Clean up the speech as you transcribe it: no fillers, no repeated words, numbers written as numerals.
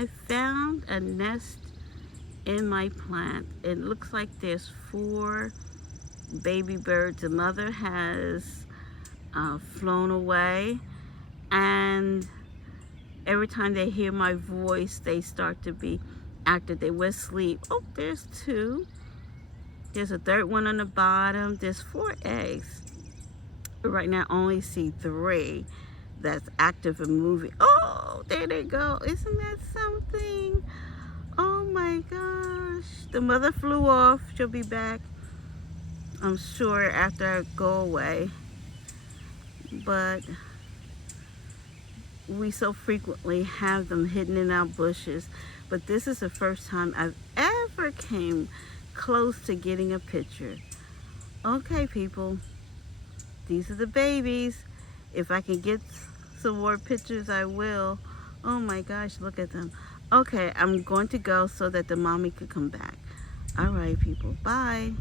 I found a nest in my plant. It looks like there's 4 baby birds. The mother has flown away, and every time they hear my voice, they start to be active. They will sleep. Oh, there's 2. There's a 3rd one on the bottom. There's 4 eggs. But right now, I only see 3 that's active and moving. Oh, there they go. Isn't that something? Oh my gosh. The mother flew off. She'll be back, I'm sure, after I go away. But we so frequently have them hidden in our bushes. But this is the first time I've ever came close to getting a picture. Okay, people. These are the babies. If I can get some more pictures, I will. Oh my gosh, look at them. Okay, I'm going to go so that the mommy could come back. All right, people. Bye.